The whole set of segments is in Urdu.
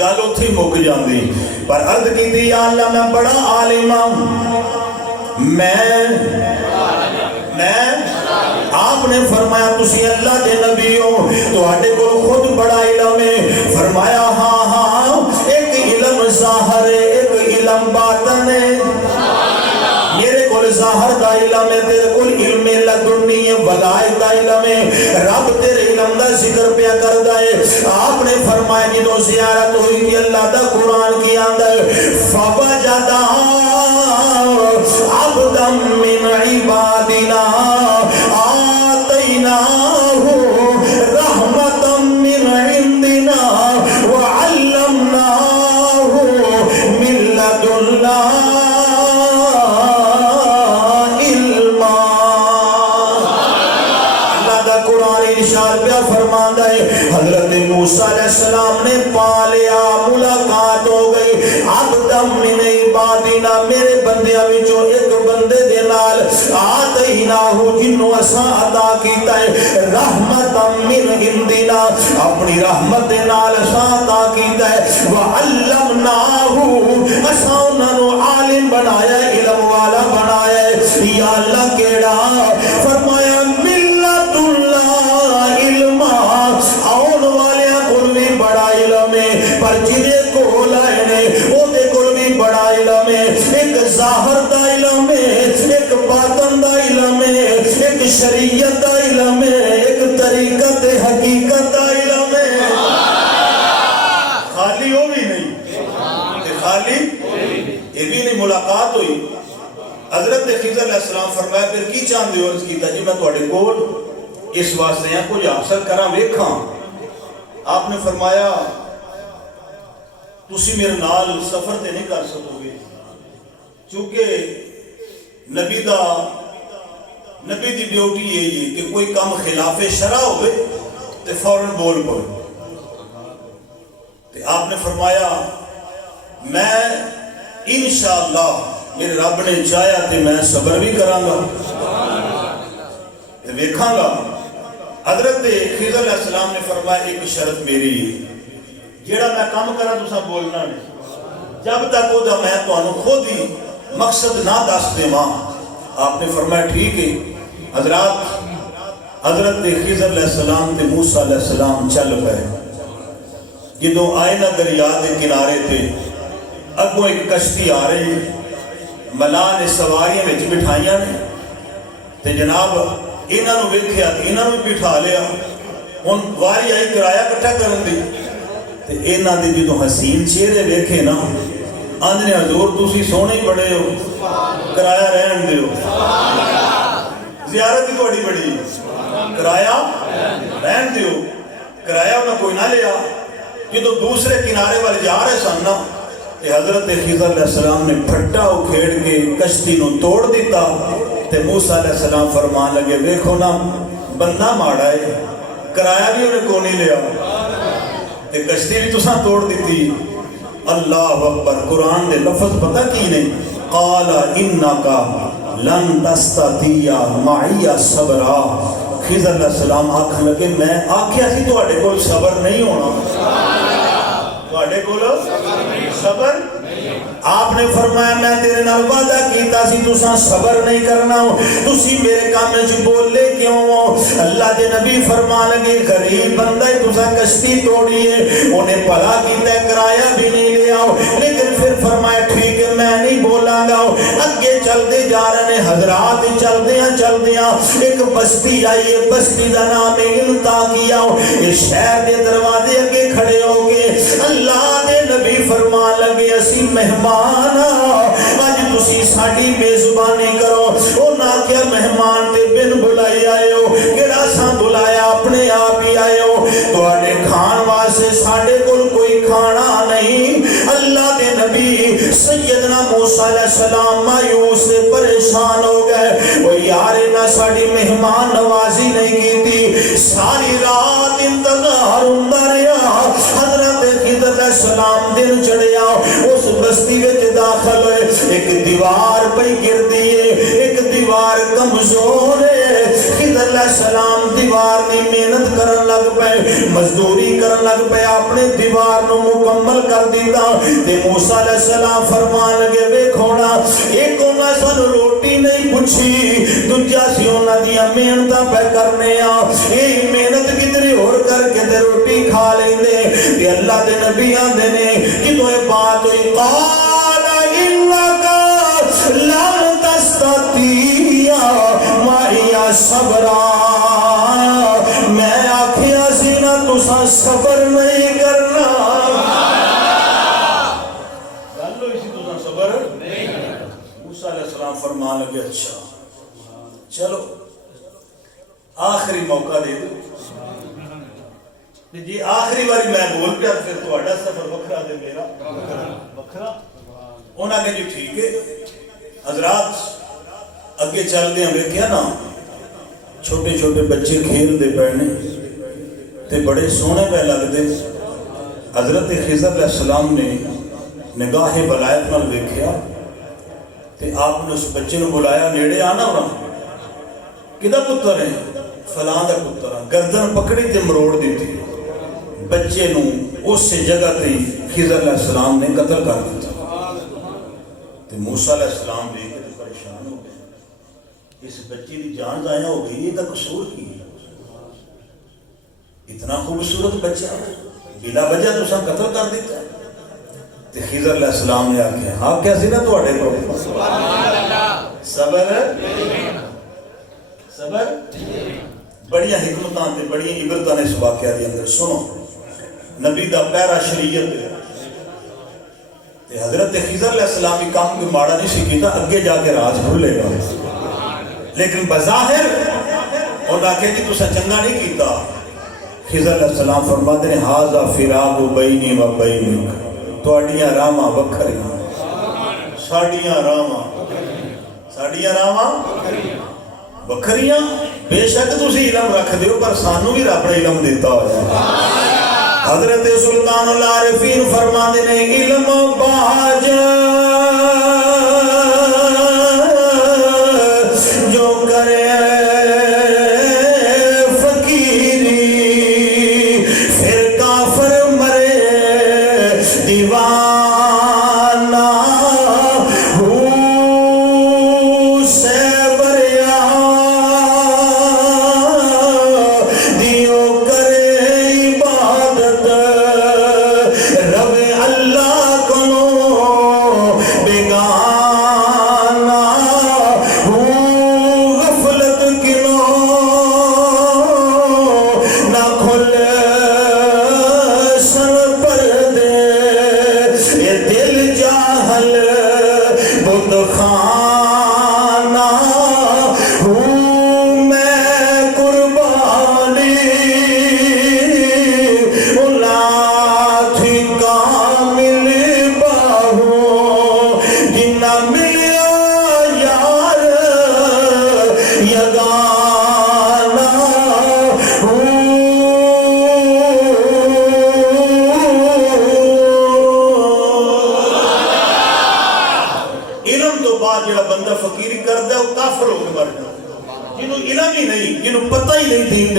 گل اتھی مک جاندی پر عرض کی یا اللہ میں بڑا عالم ہوں میں آپ نے فرمایا تسی اللہ دے نبی ہو تو آٹے کو خود بڑا علم ہے فرمایا ہاں ہاں ایک علم ظاہر ہے ایک علم باطن ہے میرے کول ظاہر دا علم ہے تیرے کول علم لدنی ہے ولایت دا علم ہے رب تیرے علم دا ذکر پیا کردا ہے آپ نے فرمایا جدو زیارت ہوئی کہ اللہ دا قرآن کی آندہ فَوَجَدَا عَبْدًا مِّنْ عِبَادِنَا آتَيْنَاهُ رَحْمَةً مِّنْ عِنْدِنَا وَعَلَّمْنَاهُ مِنْ لَدُنَّا فرماندہ ہے حضرت موسیٰ علیہ السلام نے پا لیا ملاقات ہو گئی عبدم من عبادنا میرے بندیاں وچوں ایک بندے دے نال آتیناہو جنو اساں عطا کیتا ہے رحمتم من عندنا اپنی رحمت دے نال اساں عطا کیتا ہے وعلمناہو اساں انہوں عالم بنایا علم والا بنایا ہے یا اللہ کیڑا فرمایا ملت اللہ علم آن والے کول بھی بڑا علم ہے پر جدے کول آئے نے وہ دے کول بھی بڑا علم ہے ایک ظاہر دا علم ہے ایک باطن دا علم ہے ایک شریعت دا علم ہے ایک طریقت حقیقت دا علم ہے خالی ہو بھی نہیں خالی یہ بھی نہیں ملاقات ہوئی حضرت خضر علیہ السلام فرمایا پھر کی چاندے عرض کیتا جی میں توڑے کول اس واسطے ہیں کچھ حاصل کراں ویکھاں آپ نے فرمایا تسی میرے نال سفر تے نہیں کر سکو گے چونکہ نبی دی ڈیوٹی یہی ہے کہ کوئی کام خلاف شرع ہوئے تے فوراً بول پڑے تے آپ نے فرمایا میں انشاءاللہ میرے رب نے چاہیا تے میں صبر بھی کراں گا تے ویکھاں گا حضرت خضر علیہ السلام نے فرمایا ایک شرط میری جیڑا میں کام کرا تسا بولنا نہیں جب تک وہ دا میں تو انہوں خود ہی مقصد نہ دس دے ماں آپ نے فرمایا ٹھیک ہے حضرت خضر علیہ السلام تے موسیٰ علیہ السلام چل پائے جدوں آئینہ دریا دے کنارے تے اگوں ایک کشتی آ رہی ملا نے سواریاں میں بٹھائیاں نے تے جناب انہاں نو ویکھیا تے انہاں نو بٹھا لیا ہن واری آئی کرایہ کٹھا کرن دی تے انہاں دے جدوں حسین چہرے ویکھے نا آندنے حضور تسی سونے ہی بڑے ہو کرایہ رہن دیو زیارت ہی تھوڑی بڑی کرایہ رہن دیو کرایہ انہاں کوئی نہ لیا جدوں دوسرے کنارے والے جا رہے سن نا کہ حضرت خضر علیہ السلام نے پھٹا اکھیڑ کے کشتی نو توڑ دیتا تے موسیٰ علیہ السلام فرمان لگے ویکھو نا بندہ ماڑا ہے کرایہ بھی انہیں کو نہیں لیا تے کشتی بھی تساں توڑ دیتی اللہ اکبر قرآن دے لفظ پتہ کی نہیں قال انکا لن تستطیع معی صبرا خضر علیہ السلام آکھن لگے میں آکھیا سی تو اڈے کول صبر نہیں ہونا تواڈے کول صبر آپ نے فرمایا میں تیرے نال وعدہ کیتا سی تساں صبر نہیں کرنا تسی میرے کام وچ بولے کیوں ہو اللہ دے نبی فرمان لگے غریب بندہ تساں کشتی توڑی ہے انہیں بھلا کیتا ہے کرایہ بھی نہیں لیا لیکن پھر فرمایا ٹھیک ہے میں نہیں بولاں گا اگے چلتے جا رہے ہیں حضرات چلدیاں ایک بستی آئی ہے بستی دا نام انطاکیہ اس شہر دے دروازے اگے کھڑے ہو کے اللہ دے نبی فرمان لگے اسی مہمان آج تسی ساڑی میزبانی کرو او نہ کیا مہمان تے بن بلائی آئے ہو کیڑا ساں بلایا اپنے آپ ہی آئے ہو تو آنے کھان واسے ساڑے کل کوئی کھانا نہیں اللہ دے نبی سیدنا موسیٰ علیہ السلام مایوس سے پریشان ہو گئے وہ یارے نہ ساڑی مہمان نوازی نہیں کی تھی ساری رات انتظار اندریا حضرت خضر علیہ السلام دن چڑھیا اس بستی وچ داخل ہوئے ایک دیوار پہ گر دیئے ایک دیوار کمزور ہے خضر علیہ علیہ السلام دیوار نے محنت کرن لگ پے مزدوری کرن لگ پے اپنے دیوار نو مکمل کر دیتا تے موسیٰ علیہ السلام فرمان لگے ویکھونا ایک انہاں سن روٹی نہیں پوچھی دوجا سی انہاں دیاں محنتاں پہ کرنے یہی محنت کتنی اور کر کے تے روٹی کھا لیندے تے اللہ دے نبی آندے نے جدوں یہ بات ہوئی قال انکا لن تستطیع معی صبرا میں آکھیا سی نا تساں صبر نہیں کرنا گل ہوئی سی تساں صبر نہیں کرنا موسیٰ علیہ السلام فرمان لگے اچھا چلو آخری موقع دے دو جی آخری باری میں بول پیا پھر تہاڈا سفر وکھرا دے میرا وکھرا انہاں کہ جی ٹھیک ہے حضرات اگے چل دے ویکھیا نا چھوٹے چھوٹے بچے کھیل دے پڑنے تے بڑے سونے پہ لگتے حضرت خضر علیہ السلام نے نگاہ ولایت نال ویکھیا تے آپ نے اس بچے نو بلایا نیڑے آنا ہونا کدا پتر ہے فلاں دا پتر گردن پکڑی تے مروڑ دیتی بچے نو اس جگہ تے خضر علیہ السلام نے قتل کر دیتا تے موسیٰ علیہ السلام دیکھ کے پریشان ہو گئے اس بچی دی جان ضائع ہو گئی یہ تو قصور کی اتنا خوبصورت بچہ بلا وجہ تو سن قتل کر دیتا تے خضر علیہ السلام نے آکھیا آپ کیا سی نا تواڈے کو صبر صبر بڑی حکمتاں تے بڑی عبرتاں نے اس واقعہ دے اندر سنو نبی دا پیرا شریعت تے حضرت خضر علیہ السلام کی کام کوئی ماڑا نہیں سی کیتا اگے جا کے راج کھلے گا لیکن بظاہر انہاں کہ جی تساں چنگا نہیں کیتا خضر علیہ السلام فرماتے ہیں ھذا فراق بینی و بینک تواڈیاں راہاں وکھریاں ساڈیاں راہاں وکھریاں بے شک تسی علم رکھ دیو پر سانو بھی رب نے علم دیتا ہوا حضرت سلطان العارفین فرماتے ہیں علم باج جو کرے فقیری پھر کافر مرے دیوانہ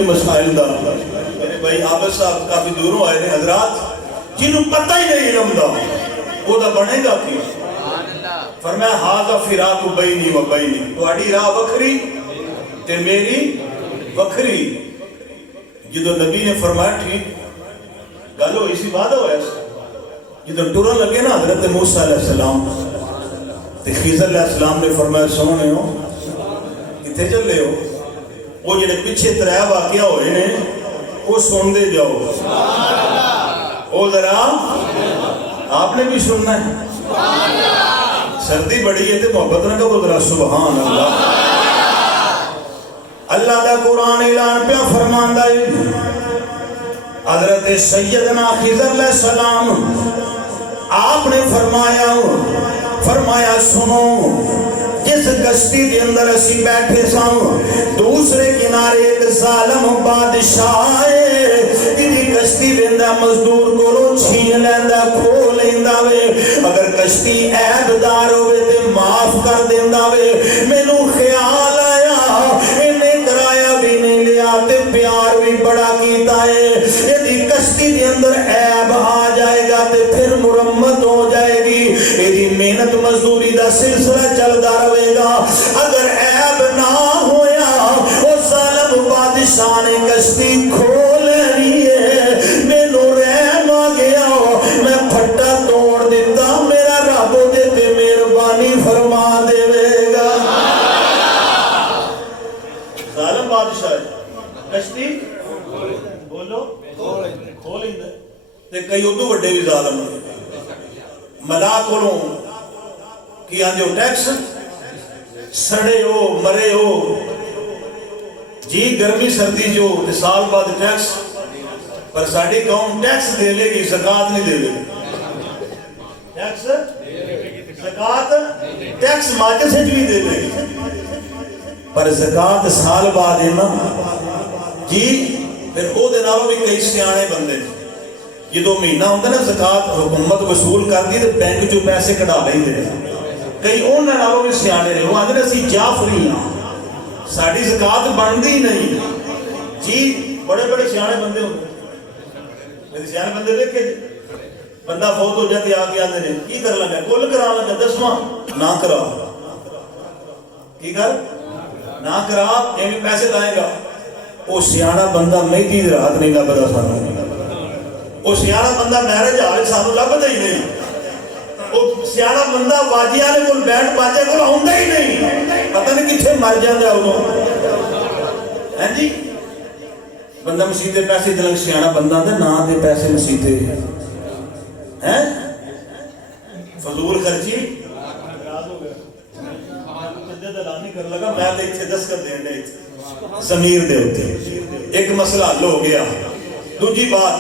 مسائل دا میرے بھائی عابد صاحب کافی دوروں آئے ہیں حضرات جنہوں پتہ ہی نہیں علم دا وہ دا بنے گا کی فرمایا ھذا فراق بینی و بینک تواڈی راہ وکھری تے میری وکھری جدو نبی نے فرمایا ٹھیک گل ہوئی سی وعدہ ہوا جدو ٹرن لگے نا حضرت موسیٰ علیہ السلام تے خضر علیہ السلام نے فرمایا سونے ہو کتنے چلے ہو وہ جڑے پیچھے ترے واقعہ ہوئے نے وہ سن دے جاؤ وہ ذرا آپ نے بھی سننا ہے سردی بڑی ہے تو محبت نہ کہو ذرا سبحان اللہ اللہ دا قرآن اعلان پہ فرماندا ہے حضرت سیدنا خضر علیہ السلام آپ نے فرمایا سنو جس کشتی کے اندر اسی بیٹھے ساں دوسرے کنارے ایک ظالم بادشاہ ہے تیری کشتی ویندا مزدور کولوں چھین لیندا کھو لیندا وے اگر کشتی عیب دار ہوے تے معاف کر دیندا وے مینوں خیال آیا اینے کرایہ بھی نہیں مرمت ہو جائے گی، ایدی محنت مزدوری دا سلسلہ چلدا رہے گا۔ اگر عیب نہ ہویا او ظالم بادشاہ نے کشتی کھول لینی ہے، مینوں رحم آ گیا، میں پھٹا توڑ دیتا، میرا رب دے تے مہربانی فرما دے گا۔ ظالم بادشاہ کشتی بولو کھول ہی تے کئی ادو وڈے بھی ظالم ملا کولوں کی آندے ہو ٹیکس سڑے ہو مرے ہو جی گرمی سردی جو سال بعد ٹیکس، پر ساڑی قوم ٹیکس دے لے گی زکاة نہیں دے لے گی، ٹیکس زکاة ٹیکس ماجر سے بھی دے لے گی، پر زکاة سال بعد ہے نا جی، پھر او دے نالوں بھی کئی سیانے بندے یہ دو مہینہ ہوتا نا زکاة حکومت وصول کر دی تو بینک جو پیسے کٹا لیں دے کئی اون نالوں بھی سیانے رہے وہ آدھے اسی جعفری ہیں ساڑھی زکاة بندی نہیں جی، بڑے بڑے سیانے بندے ہوتے میرے سیانے بندے دیکھے بندہ فوت ہو جاتی آگے آدھے نے کی کر لگا کل کرا لگا 10واں نہ کرا کی کر نہ کرا ایمی پیسے لائے گا، وہ سیانہ بندہ مہدی رات نہیں گا بدا سانو، وہ سیانہ بندہ میرے جارے سانو لگ بدا ہی نہیں، وہ سیانہ بندہ واجیانے کل بیٹھ پاچے کل ہوندہ ہی نہیں، پتہ نہیں کتھے مر جاندے انہوں ہیں جی، بندہ مسیطے پیسے دلنگ سیانہ بندہ دے نا دے پیسے مسیطے ہیں فضول خرچی دلانی کر لگا میں دیکھ سے دس کر دینے ضمیر دے ہوتے ایک مسئلہ حل ہو گیا۔ دوجی بات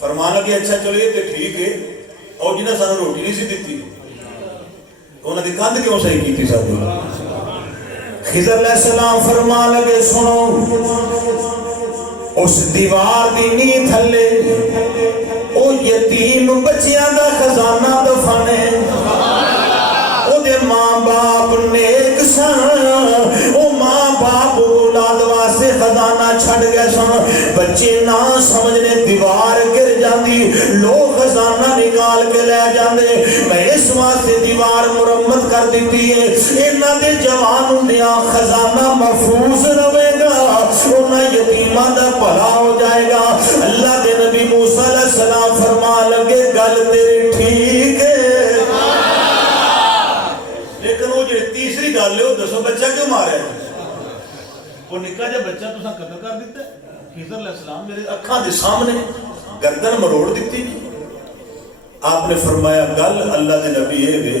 فرمانا کہ اچھا چلے تو ٹھیک ہے اور جنہیں سانو روٹی نہیں سی دیتی انہوں نے کاند کیوں صحیح کی تھی ساتھ خضر علیہ السلام فرما لگے سنو اس دیوار دی نی تھلے او یتیم بچیاں دا خزانہ دفانے ماں باپ نیک سن، او ماں باپ اولاد واسطے خزانہ چھڑ گئے سن، بچے نہ سمجھنے دیوار گر جاندی لوگ خزانہ نکال کے لے جاندے، میں اس واسطے دیوار مرمت کر دیتی ہے انہاں دے جوان ہوندیاں خزانہ محفوظ رہے گا، انہاں یتیماں دا بھلا ہو جائے گا۔ اللہ دے نبی موسیٰ علیہ السلام فرما لگے گل تیری ٹھیک ہے، لیکن وہ جو تیسری گل ہے وہ دسو بچہ کیوں مارا ہے؟ وہ نکا جا بچہ تو ساں قتل کر دیتا ہے۔ خضر علیہ السلام میرے اکھاں دے سامنے گردن مروڑ دیتی آپ نے فرمایا گل اللہ دے نبی یہ وے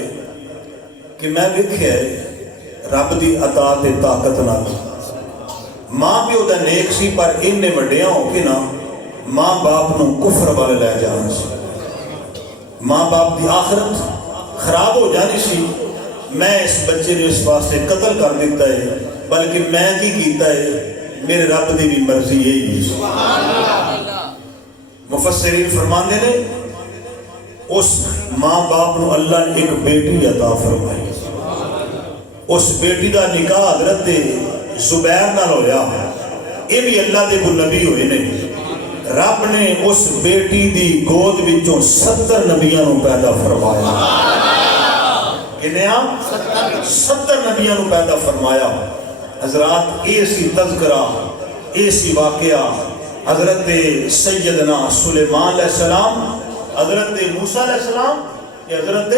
کہ میں دیکھیا ہے رب دی عطا تے طاقت نہ ماں پیو دا نیک سی پر اننے وڈیاں ہو کے نا ماں باپ نو کفر والے لے جانا سی، ماں باپ دی آخرت خراب ہو جانی سی، میں اس بچے نے اس واسطے قتل کر دیتا ہے، بلکہ میں کی کیتا ہے میرے رب دی بھی مرضی یہی ہے۔ مفسرین فرماندے نے اس ماں باپ نو اللہ نے ایک بیٹی عطا فرمائی، اس بیٹی دا نکاح حضرت زبیر نال ہویا، یہ بھی اللہ دے کو نبی ہوئے نہیں، رب نے اس بیٹی دی گود وچوں 70 نبیاں نو پیدا فرمایا، انہیں 70 نبیوں نے پیدا فرمایا۔ حضرات ایسی تذکرہ ایسی واقعہ حضرت سیدنا سلیمان علیہ السلام، حضرت موسیٰ علیہ السلام کہ حضرت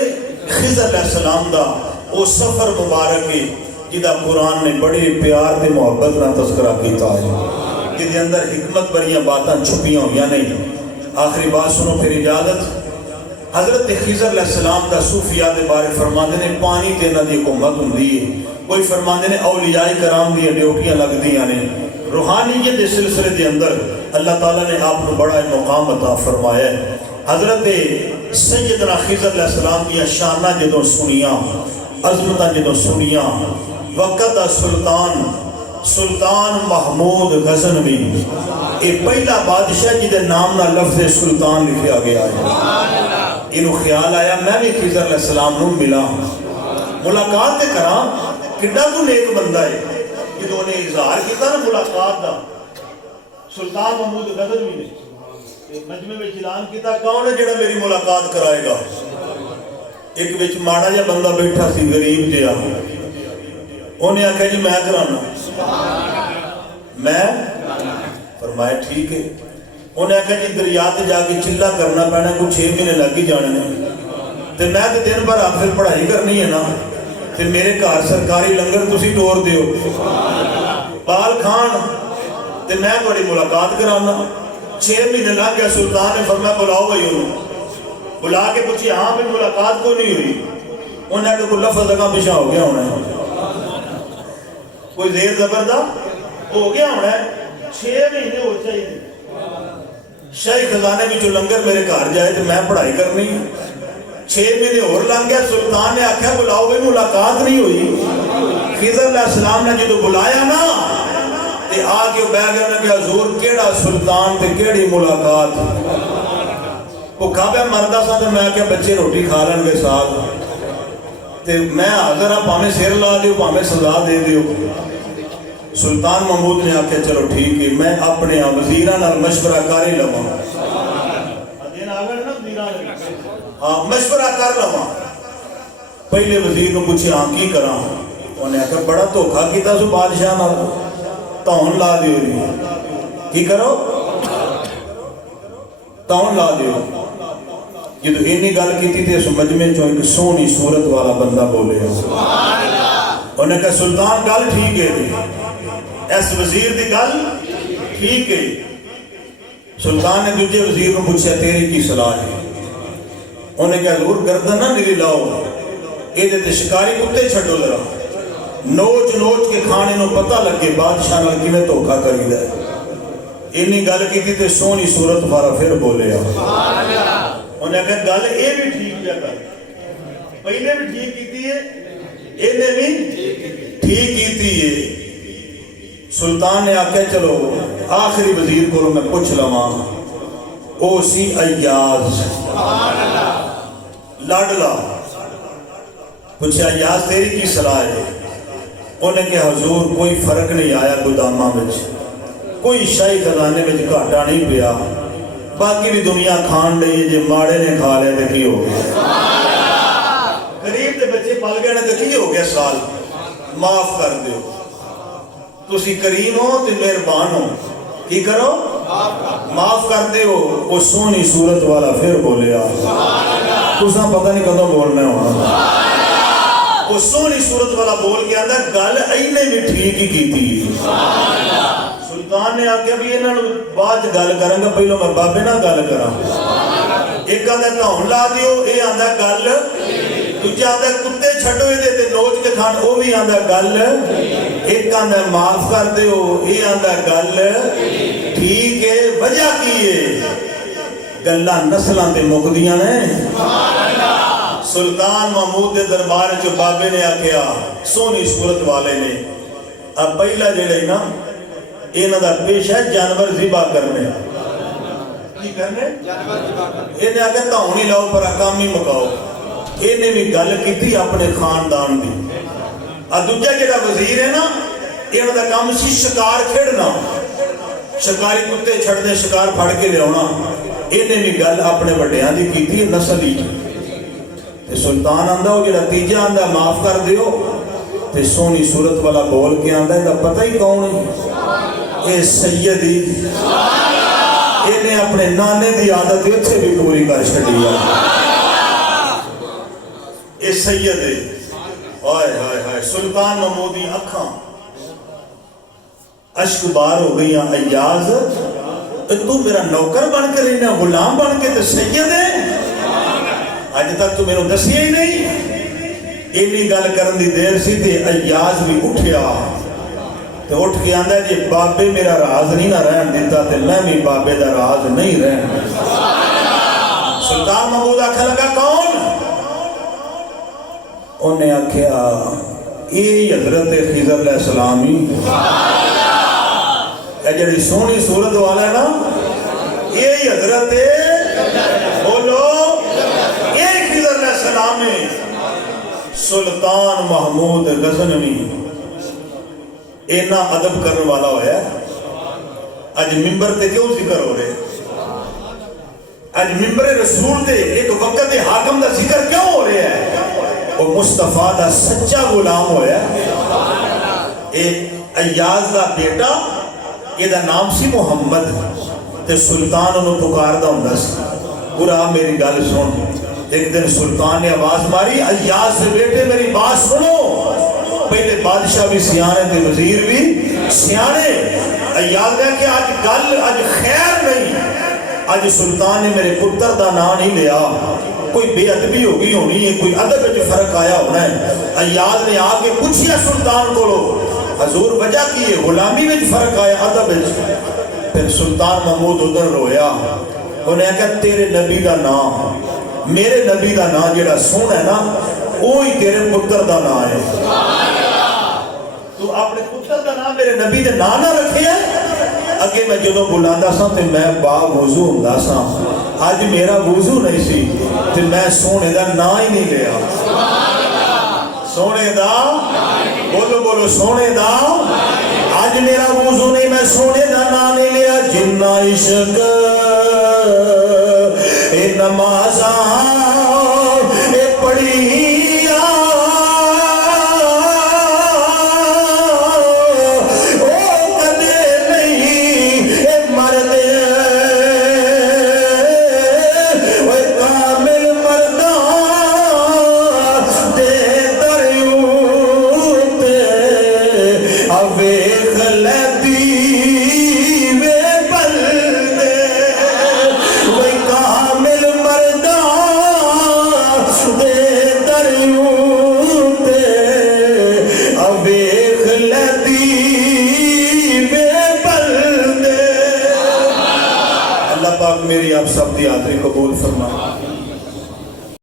خضر علیہ السلام دا وہ سفر مبارک ہے جدہ قرآن نے بڑے پیار تے محبت نہ تذکرہ کیتا ہے، جدے اندر حکمت بریاں باتاں چھپیاں ہویا نہیں۔ آخری بات سنو پھر اجازت، حضرت خضر علیہ السلام کا صوفیاء دے بارے فرماندے نے پانی دینا دی حکومت ہوندی ہے، کوئی فرماندے نے اولیاء کرام دی ڈیوٹیاں لگ دیاں نے، روحانیت دے سلسلے دے اندر اللہ تعالیٰ نے آپ کو بڑا مقام عطا فرمایا ہے۔ حضرت سیدنا خضر علیہ السلام کی شانہ جدوں سنیاں، عظمتہ جدوں سنیاں، وقت سلطان محمود غزنوی یہ پہلا بادشاہ جدے نام نہ لفظ سلطان لکھیا گیا ہے، انہوں خیال آیا میں بھی خضر علیہ السلام نوں ملا ملاقات تے کراں، کڈا کو نیک بندہ ہے جدوں نے اظہار کیتا نا ملاقات دا سلطان محمود غزنوی نے مجمع میں اعلان کیتا کون ہے جڑا میری ملاقات کرائے گا؟ ایک وچ ماڑا جا بندہ بیٹھا سی غریب جہا، انہیں آخیا جی میں کرانا، میں فرمایا ٹھیک ہے۔ انہیں آخیا جی دریا تے جا کے چلا کرنا پینا، کچھ 6 مہینے لگ ہی جانے نے، تے میں تے دن بھر آخر پڑھائی کرنی ہے نا، تے میرے گھر سرکاری لنگر تسی ٹور دیو پال کھان تے میں تھوڑی ملاقات کرانا۔ 6 مہینے لگ گیا، سلطان نے فرمایا بلاؤ بھائی انہوں، بلا کے پوچھی ہاں بھی ملاقات کو نہیں ہوئی؟ انہیں کہ کوئی لفظ لگا پیچھا ہو گیا ہونا ہے، کوئی زیر زبردہ ہو گیا ہونا ہے، 6 مہینے ہو چاہیے شاہی خزانے میں جو لنگر میرے گھر جائے تو میں پڑھائی کرنی ہے۔ 6 مہینے اور لنگ گیا، سلطان نے آخیا بلاؤ بھائی ملاقات نہیں ہوئی۔ خضر علیہ السلام نے جدو بلایا نا تے آ کے بہ گیا، انہیں کہ حضور کیڑا سلطان تے کیڑی ملاقات؟ وہ کھابے مردہ سا تے میں کیا بچے روٹی کھا لیں گے ساتھ تے میں حاضر ہاں، پاویں سر لا دیو پاویں سزا دے دیو۔ سلطان محمود نے آخیا چلو ٹھیک ہے، میں اپنے وزیراں نال مشورہ کر ہی لواں، مشورہ کر لواں۔ پہلے وزیر کو پوچھے ہاں کی کراں؟ انہیں آخیا بڑا دھوکھا کیتا سو بادشاہ نال، تون لا دیو جی، کی کرو تون لا دیو۔ جدو اینی گل کیتی تے اس مجمع چوں ایک سونی صورت والا بندہ بولے، انہیں کہا سلطان گل ٹھیک ہے جی، اس وزیر دی گل ٹھیک ہے۔ سلطان نے دوجے وزیر کو پوچھا تیری کی صلاح ہے؟ انہیں کہا حضور گردن نہ نری لاؤ، یہ تے شکاری کتے چھٹو ذرا، نوچ نوچ کے کھانے نو پتہ لگے بادشاہ نال کیویں دھوکا کری دا ہے۔ اینی گل کیتی تے سونی صورت والا پھر بولے، انہیں کہا گل اے بھی ٹھیک ہے، کر پہلے بھی ٹھیک کیتی ہے، اینے بھی ٹھیک کیتی ہے۔ سلطان نے آکھا چلو آخری وزیر کو میں پوچھ لواں، او سی ایاز لاڈلا، پوچھا ایاز تیری کی صلاح ہے؟ انہیں کہ حضور کوئی فرق نہیں آیا گوداماں وچ، کوئی شاہی خزانے وچ گھاٹا نہیں پیا، باقی بھی دنیا کھان لئی جے ماڑے نے کھا لے تے کی ہو گیا، غریب تے بچے پل گئے نے تے کی ہو گیا، سال معاف کر دیو، تسی کریم ہو تے مہربان ہو، کی کرو معاف کر دیو۔ وہ سونی صورت والا پھر بولیا، تساں پتہ نہیں کدوں بولنا ہونا، وہ سونی صورت والا بول کے آندا گل اینے بھی ٹھیک ہی کیتی۔ سلطان نے آکھیا بھی انہاں نوں بعد گل کراں گا، پہلو میں بابے نال گل کراں۔ ایک آندا تہون لا دیو، اے آندا گل، دوجا آندا کتے چھڈو اے تے نوچ کے کھان، او بھی آندا گل، ایک آندا معاف کر دیو، اے آندا گل ٹھیک ہے۔ وجہ کی ہے؟ گلاں نسلاں تے مکدیاں نے۔ سلطان محمود دے دربار جو بابے نے آکھیا سونی صورت والے نے، اب پہلا جڑے نا انہاں دا پیشہ ہے جانور ذبح کرنے، کی کرنے؟ انہیں آکھیا تہون ہی لاؤ پر کام ہی مکاؤ۔ انہیں بھی گل کیتی اپنے خاندان دی۔ دوجا جڑا وزیر ہے نا، انہاں دا کام سی شکار کھیڑنا، شکاری کتے چھڑ دے شکار پھڑ کے لے آنا، انہیں بھی گل اپنے وڈیاں دی کیتی نسلی۔ تے سلطان آندا وہ جڑا تیجا آندا معاف کر دیو، تے سونی صورت والا بول کے آندا ہے پتہ ہی کون ہے؟ اے سیدی، انہیں اپنے نانے دی عادت اتھے بھی پوری کر چھڑی ہے، اے سید ہے۔ ہائے ہائے ہائے، سلطان محمودی اکھاں اشک بار ہو گئی ہیں، ایاز تو میرا نوکر بن کے رہنا، غلام بن کے تو سید ہے، آج تک تو میرے دسی ہی نہیں۔ اینی گل کرن دی دیر سی تے ایاز بھی اٹھیا تے اٹھ کے آندا جی بابے میرا راز نہیں نہ رہن دیتا تے میں بھی بابے دا راز نہیں رہن دیتا۔ سلطان محمود آکھا لگا کون؟ انہیں آکھیا اے حضرت خضر علیہ السلام ہی، اے جڑی سونی صورت والا ہے نا، اے حضرت بولو اے خضر علیہ السلام ہے، سلطان محمود غزنوی۔ اینا ادب کرنے والا ہویا ہے، آج ممبر تے کیوں ذکر ہو رہے؟ اج ممبر رسول دے ایک وقت دے حاکم دا ذکر کیوں ہو رہا ہے؟ وہ مصطفیٰ دا سچا غلام ہویا ہے۔ ایاز دا بیٹا یہ دا نام سی محمد تے سلطان انہوں پکار دا ہوں سی۔ پورا میری گل سن، ایک دن سلطان نے آواز ماری ایاز سے بیٹے میری بات سنو۔ پہلے بادشاہ بھی سیانے تے وزیر بھی سیانے۔ ایاز نے کہ آج گل آج خیر نہیں، آج سلطان نے میرے پتر دا نام نہیں لیا، کوئی بے ادبی ہو گئی ہونی ہے، کوئی ادب وچ فرق آیا ہونا ہے۔ ایاز نے آ کے پوچھیا سلطان کو، حضور وجہ کی ہے؟ غلامی وچ فرق آیا، ادب وچ۔ پھر سلطان محمود ادھر رویا، انہیں کہا تیرے نبی دا نام، میرے نبی دا نام جڑا سونا ہے نا وہی تیرے پتر دا نام ہے۔ تو اپنے پتر دا نام میرے نبی دے نام نہ رکھے ہیں؟ اگے میں جدو بلاندا سا تے میں با وضو ہوندا سا، آج میرا وضو نہیں سی تے میں سونے دا نام ہی نہیں لیا۔ سونے دا بولو بولو سونے دا، آج میرا وضو نہیں، میں سونے دا نام نہیں لیا۔ جنہ عشق اے نمازاں اے پڑھیا او کدے نہیں اے مردے اے کامل مرداں دے دریوں تے اویخ لیتی وے بلدے وے کامل مرداں دے دریوں تے اویخ لیتی وے بلدے۔ اللہ پاک میری آپ سب کی حاضری قبول فرما۔